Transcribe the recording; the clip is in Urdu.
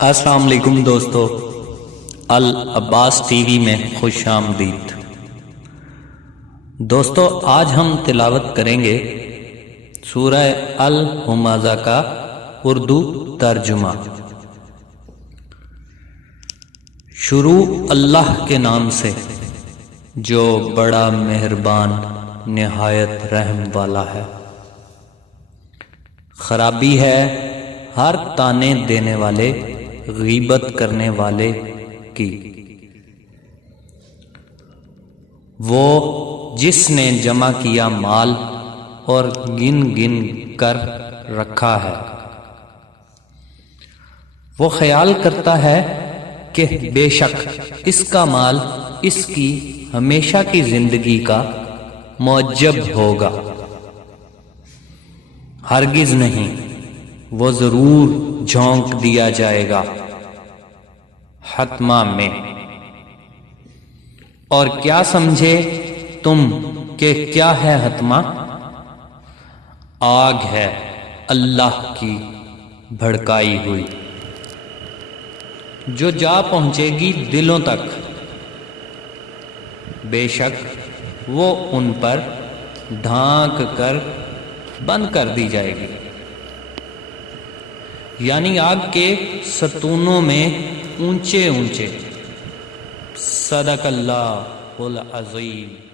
السلام علیکم دوستو، العباس ٹی وی میں خوش آمدید۔ دوستو آج ہم تلاوت کریں گے سورہ الہمزہ کا اردو ترجمہ۔ شروع اللہ کے نام سے جو بڑا مہربان نہایت رحم والا ہے۔ خرابی ہے ہر تانے دینے والے غیبت کرنے والے کی، وہ جس نے جمع کیا مال اور گن گن کر رکھا ہے۔ وہ خیال کرتا ہے کہ بے شک اس کا مال اس کی ہمیشہ کی زندگی کا معجب ہوگا۔ ہرگز نہیں، وہ ضرور جھونک دیا جائے گا حتما میں۔ اور کیا سمجھے تم کہ کیا ہے حتما؟ آگ ہے اللہ کی بھڑکائی ہوئی، جو جا پہنچے گی دلوں تک۔ بے شک وہ ان پر ڈھانک کر بند کر دی جائے گی، یعنی آگ کے ستونوں میں اونچے اونچے۔ صدق اللہ العظیم۔